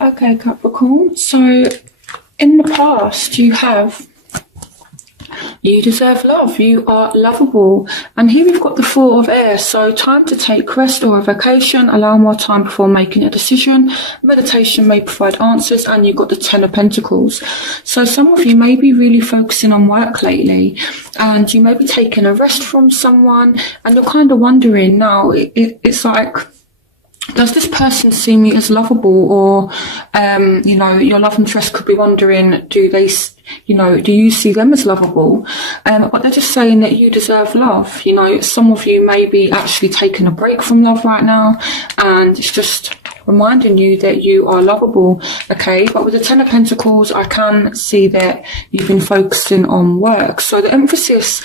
Okay, Capricorn. So, in the past, you deserve love. You are lovable. And here we've got the Four of Air. So time to take rest or a vacation. Allow more time before making a decision. Meditation may provide answers. And you've got the Ten of Pentacles. So some of you may be really focusing on work lately. And you may be taking a rest from someone. And you're kind of wondering now, it's like, does this person see me as lovable? Or, your love interest could be wondering, do you see them as lovable? But they're just saying that you deserve love. Some of you may be actually taking a break from love right now, and it's just reminding you that you are lovable, okay? But with the Ten of Pentacles, I can see that you've been focusing on work. So the emphasis,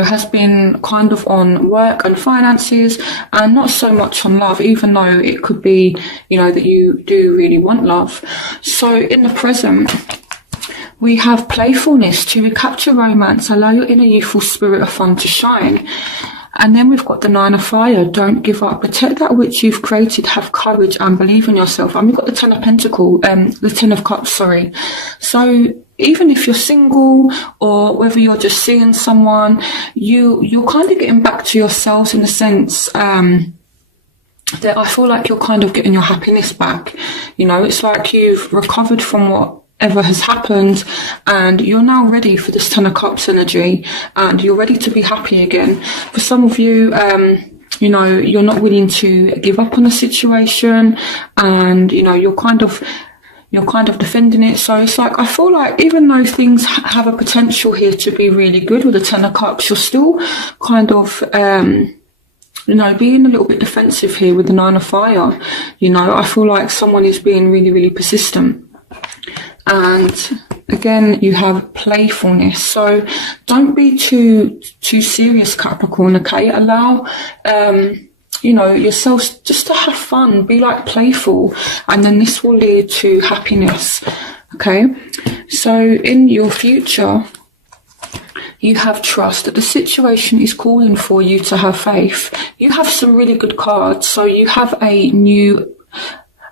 has been kind of on work and finances and not so much on love, even though it could be, that you do really want love. So in the present, we have playfulness to recapture romance, allow your inner youthful spirit of fun to shine. And then we've got the Nine of Fire. Don't give up. Protect that which you've created. Have courage and believe in yourself. And we've got the Ten of Pentacles, the Ten of Cups, sorry. So even if you're single or whether you're just seeing someone, you're kind of getting back to yourselves in the sense, that I feel like you're kind of getting your happiness back. It's like you've recovered from whatever has happened, and you're now ready for this Ten of Cups energy, and you're ready to be happy again. For some of you, you're not willing to give up on a situation, and you're kind of defending it. So it's like, I feel like even though things have a potential here to be really good with the Ten of Cups, you're still kind of being a little bit defensive here with the Nine of Fire. I feel like someone is being really, really persistent. And again, you have playfulness. So don't be too serious, Capricorn, okay? Allow, yourselves just to have fun. Be like playful. And then this will lead to happiness, okay? So in your future, you have trust that the situation is calling for you to have faith. You have some really good cards. So you have a new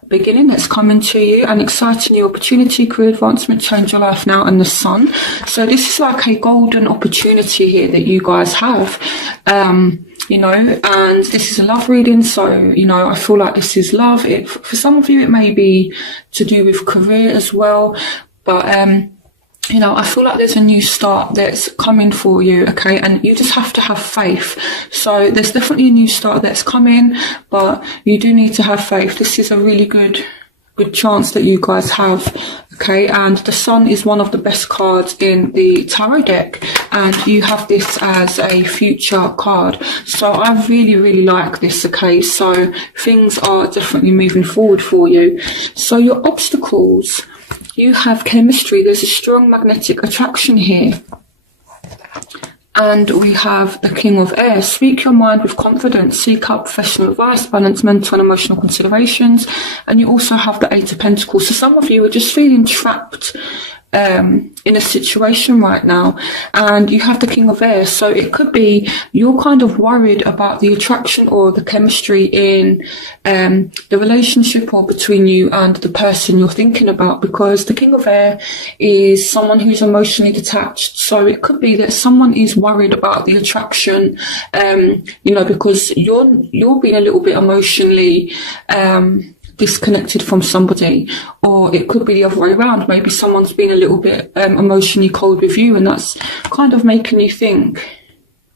beginning that's coming to you, an exciting new opportunity, career advancement, change your life now, and the Sun. So this is like a golden opportunity here that you guys have, and this is a love reading. So, I feel like this is love. For some of you, it may be to do with career as well, but, I feel like there's a new start that's coming for you, okay? And you just have to have faith. So there's definitely a new start that's coming, but you do need to have faith. This is a really good chance that you guys have, okay? And the Sun is one of the best cards in the tarot deck, and you have this as a future card. So I really, really like this, okay? So things are definitely moving forward for you. So your obstacles, you have chemistry. There's a strong magnetic attraction here. And we have the King of Air. Speak your mind with confidence. Seek out professional advice. Balance mental and emotional considerations. And you also have the Eight of Pentacles. So some of you are just feeling trapped in a situation right now, and you have the King of Air. So it could be you're kind of worried about the attraction or the chemistry in the relationship or between you and the person you're thinking about, because the King of Air is someone who's emotionally detached. So it could be that someone is worried about the attraction, because you're being a little bit emotionally disconnected from somebody, or it could be the other way around. Maybe someone's been a little bit emotionally cold with you, and that's kind of making you think,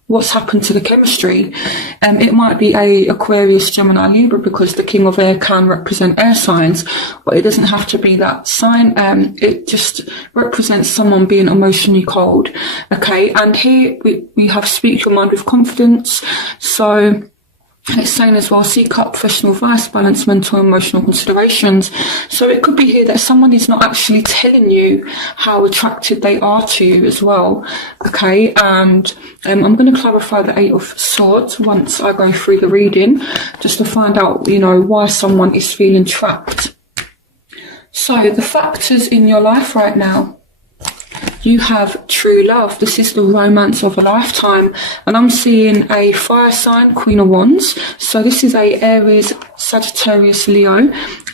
what's happened to the chemistry? It might be a Aquarius, Gemini, Libra, because the King of Air can represent air signs, but it doesn't have to be that sign. It just represents someone being emotionally cold, okay? And here we have speak your mind with confidence. So it's saying as well, seek out professional advice, balance mental and emotional considerations. So it could be here that someone is not actually telling you how attracted they are to you as well, okay? And I'm going to clarify the Eight of Swords once I go through the reading, just to find out, why someone is feeling trapped. So the factors in your life right now. you have true love. This is the romance of a lifetime. And I'm seeing a fire sign, Queen of Wands. So this is a Aries, Sagittarius, Leo.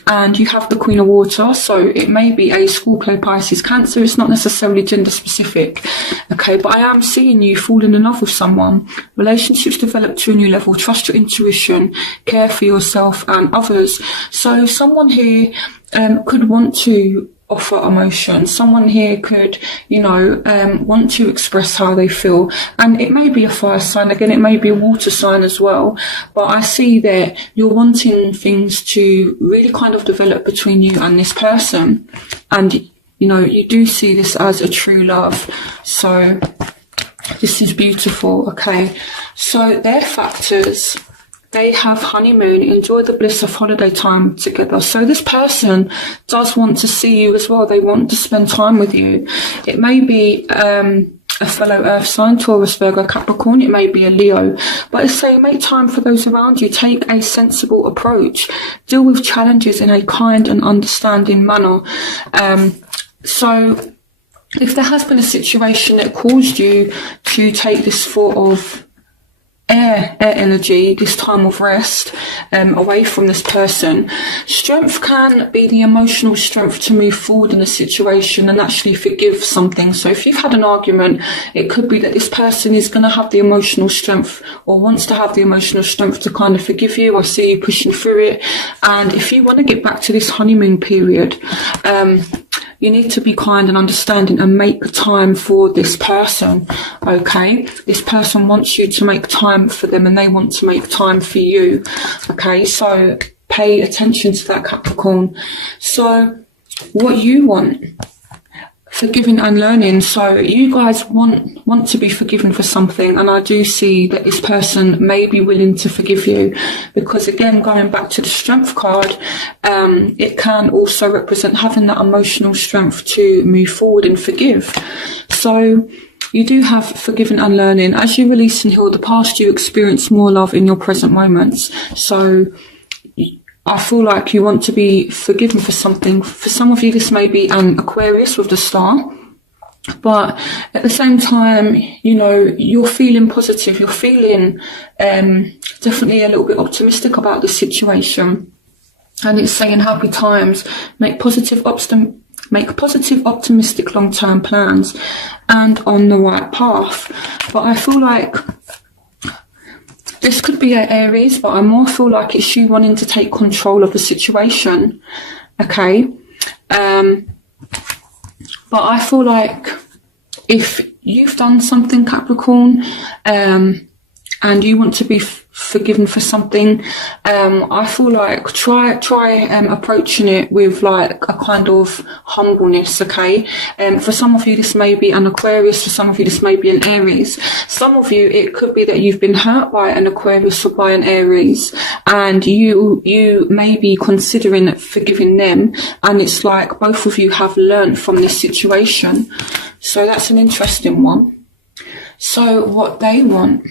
And you have the Queen of Water, so it may be a Scorpio, Pisces, Cancer. It's not necessarily gender specific, okay? But I am seeing you falling in love with someone. Relationships develop to a new level. Trust your intuition. Care for yourself and others. So someone here could want to offer emotion. Someone here could, want to express how they feel. And it may be a fire sign. Again, it may be a water sign as well. But I see that you're wanting things to really kind of develop between you and this person. And, you do see this as a true love. So this is beautiful, okay? So their factors. They have honeymoon, enjoy the bliss of holiday time together. So this person does want to see you as well. They want to spend time with you. It may be a fellow earth sign, Taurus, Virgo, Capricorn. It may be a Leo. But it's saying make time for those around you. Take a sensible approach. Deal with challenges in a kind and understanding manner. So if there has been a situation that caused you to take this sort of air energy, this time of rest, away from this person, strength can be the emotional strength to move forward in a situation and actually forgive something. So if you've had an argument, it could be that this person is going to have the emotional strength or wants to have the emotional strength to kind of forgive you. I see you pushing through it. And if you want to get back to this honeymoon period, you need to be kind and understanding and make time for this person, okay? This person wants you to make time for them and they want to make time for you, okay? So pay attention to that, Capricorn. So what you want, forgiving and learning. So you guys want to be forgiven for something, and I do see that this person may be willing to forgive you, because again, going back to the strength card, it can also represent having that emotional strength to move forward and forgive. So you do have forgiving and learning. As you release and heal the past, you experience more love in your present moments. So I feel like you want to be forgiven for something. For some of you, this may be an Aquarius with the star. But at the same time, you're feeling positive. You're feeling definitely a little bit optimistic about the situation. And it's saying happy times. Make positive, optimistic long-term plans and on the right path. But I feel like this could be an Aries, but I more feel like it's you wanting to take control of the situation, okay? But I feel like if you've done something, Capricorn, and you want to be forgiven for something, I feel like try approaching it with like a kind of humbleness, okay? For some of you, this may be an Aquarius. For some of you, this may be an Aries. Some of you, it could be that you've been hurt by an Aquarius or by an Aries, and you may be considering forgiving them, and it's like both of you have learned from this situation. So that's an interesting one. So what they want: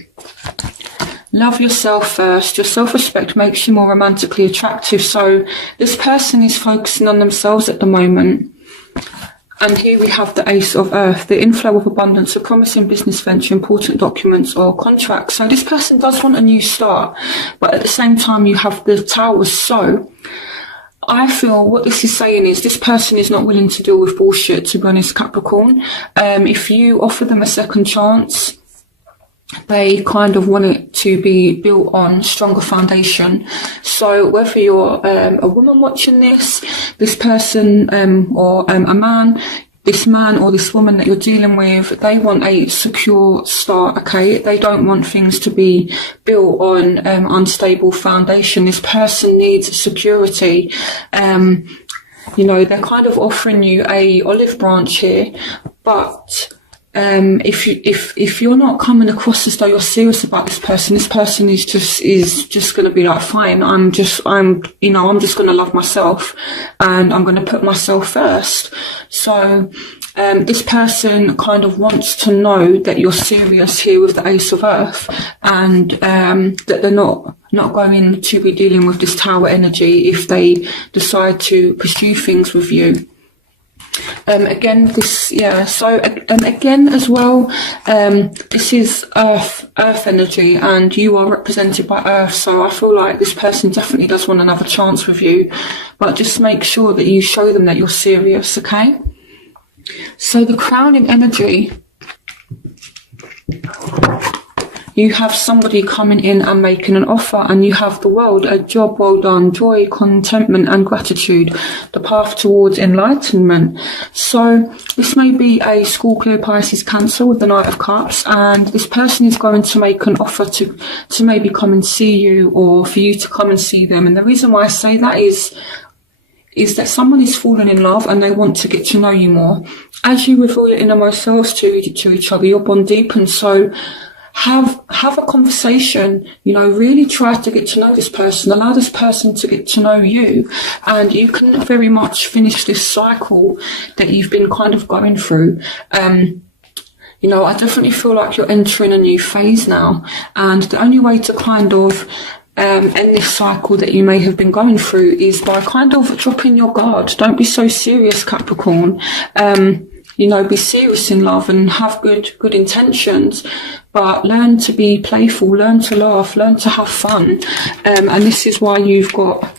love yourself first. Your self-respect makes you more romantically attractive. So this person is focusing on themselves at the moment. And here we have the Ace of Earth, the inflow of abundance, a promising business venture, important documents or contracts. So this person does want a new start, but at the same time you have the Towers. So I feel what this is saying is this person is not willing to deal with bullshit, to be honest, Capricorn. If you offer them a second chance, they kind of want it to be built on stronger foundation. So whether you're a woman watching this person, or a man, this man or this woman that you're dealing with, they want a secure start, okay? They don't want things to be built on unstable foundation. This person needs security. They're kind of offering you a olive branch here, but if you're not coming across as though you're serious about this person is just going to be like, fine, I'm just going to love myself and I'm going to put myself first. So this person kind of wants to know that you're serious here with the Ace of Earth, and that they're not going to be dealing with this Tower energy if they decide to pursue things with you. Again, this, yeah, so, and again as well, this is earth energy, and you are represented by earth, so I feel like this person definitely does want another chance with you, but just make sure that you show them that you're serious, okay? So the crowning energy, you have somebody coming in and making an offer, and you have the world, a job well done, joy, contentment and gratitude, the path towards enlightenment. So this may be a school clear Pisces Cancer with the Knight of Cups, and this person is going to make an offer to maybe come and see you, or for you to come and see them. And the reason why I say that is that someone is falling in love and they want to get to know you more. As you reveal your innermost selves to each other, your bond deepens. So have a conversation, you know, really try to get to know this person, allow this person to get to know you, and you can very much finish this cycle that you've been kind of going through. You know, I definitely feel like you're entering a new phase now, and the only way to kind of end this cycle that you may have been going through is by kind of dropping your guard. Don't be so serious, Capricorn. You know, be serious in love and have good intentions, but learn to be playful, learn to laugh, learn to have fun. And this is why you've got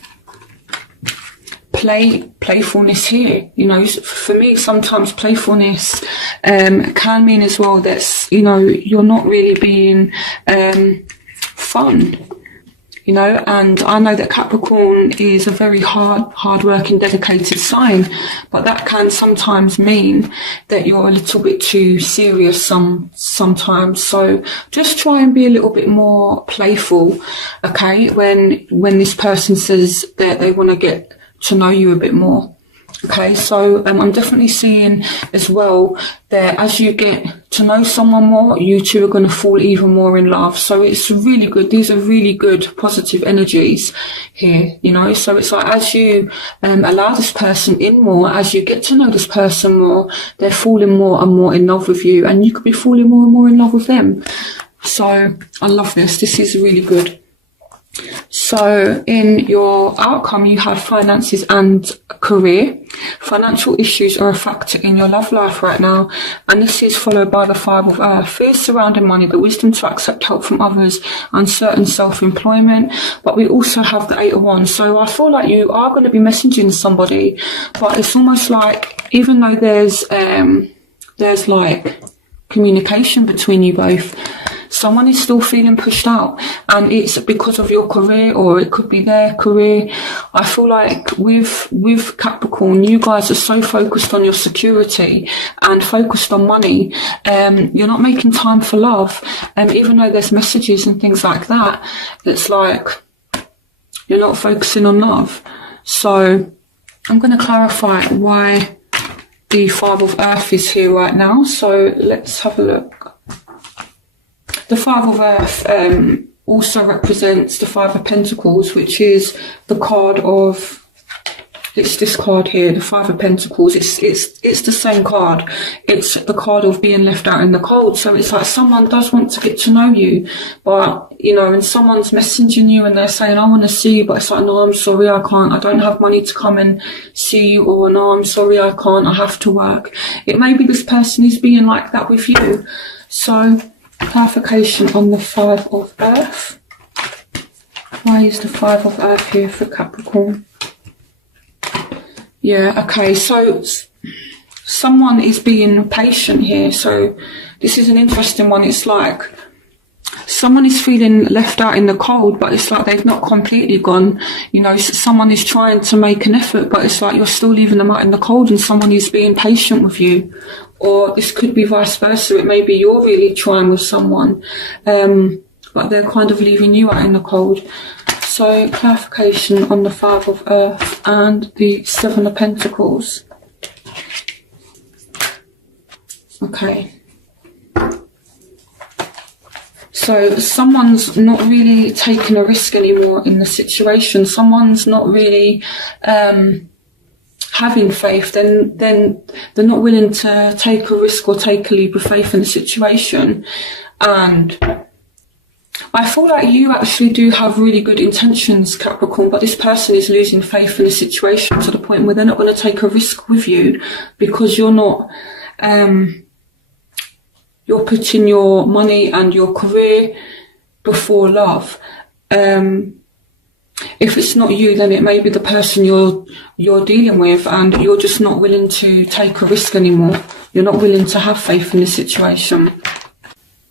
playfulness here. You know, for me, sometimes playfulness can mean as well that, you know, you're not really being fun. You know, and I know that Capricorn is a very hard-working, dedicated sign, but that can sometimes mean that you're a little bit too serious sometimes. So just try and be a little bit more playful, okay, when this person says that they want to get to know you a bit more. Okay, so I'm definitely seeing as well that as you get to know someone more, you two are going to fall even more in love. So it's really good. These are really good positive energies here, you know. So it's like as you allow this person in more, as you get to know this person more, they're falling more and more in love with you, and you could be falling more and more in love with them. So I love this. This is really good. So in your outcome, you have finances and career. Financial issues are a factor in your love life right now, and this is followed by the Five of Earth. Fears surrounding money, the wisdom to accept help from others, uncertain self-employment. But we also have the Eight of Wands. So I feel like you are going to be messaging somebody, but it's almost like, even though there's like communication between you both, someone is still feeling pushed out, and it's because of your career, or it could be their career. I feel like with Capricorn, you guys are so focused on your security and focused on money. You're not making time for love. Even though there's messages and things like that, it's like you're not focusing on love. So I'm going to clarify why the Five of Earth is here right now. So let's have a look. The Five of Earth also represents the Five of Pentacles, which is the card of, it's this card here, the Five of Pentacles. It's the same card. It's the card of being left out in the cold. So it's like someone does want to get to know you, but, you know, and someone's messaging you and they're saying, I want to see you, but it's like, no, I'm sorry, I can't. I don't have money to come and see you, or no, I'm sorry, I can't. I have to work. It may be this person is being like that with you. So clarification on the Five of Earth. Why is the Five of Earth here for Capricorn? Yeah, okay, so someone is being patient here. So this is an interesting one. It's like someone is feeling left out in the cold, but it's like they've not completely gone. You know, someone is trying to make an effort, but it's like you're still leaving them out in the cold, and someone is being patient with you. Or this could be vice versa. It may be you're really trying with someone, but they're kind of leaving you out in the cold. So clarification on the Five of Earth and the Seven of Pentacles. Okay. So someone's not really taking a risk anymore in the situation. Someone's not really having faith. Then they're not willing to take a risk or take a leap of faith in the situation. And I feel like you actually do have really good intentions, Capricorn, but this person is losing faith in the situation to the point where they're not going to take a risk with you because you're not, you're putting your money and your career before love. If it's not you, then it may be the person you're dealing with, and you're just not willing to take a risk anymore. You're not willing to have faith in the situation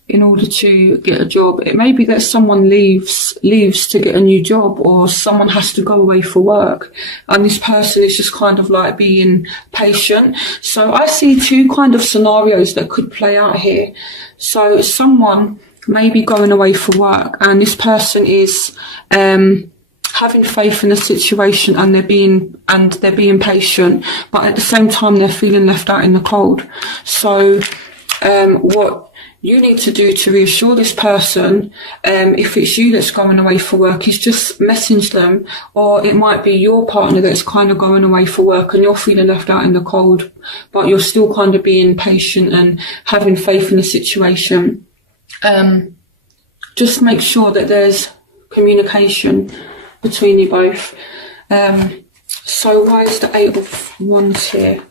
in order to get a job. It may be that someone leaves to get a new job, or someone has to go away for work, and this person is just kind of like being patient. So I see two kind of scenarios that could play out here. So someone may be going away for work, and this person is having faith in the situation, and they're being patient, but at the same time they're feeling left out in the cold. So what you need to do to reassure this person, if it's you that's going away for work, is just message them, or it might be your partner that's kind of going away for work and you're feeling left out in the cold, but you're still kind of being patient and having faith in the situation. Just make sure that there's communication between you both. So why is the 8 of Wands here?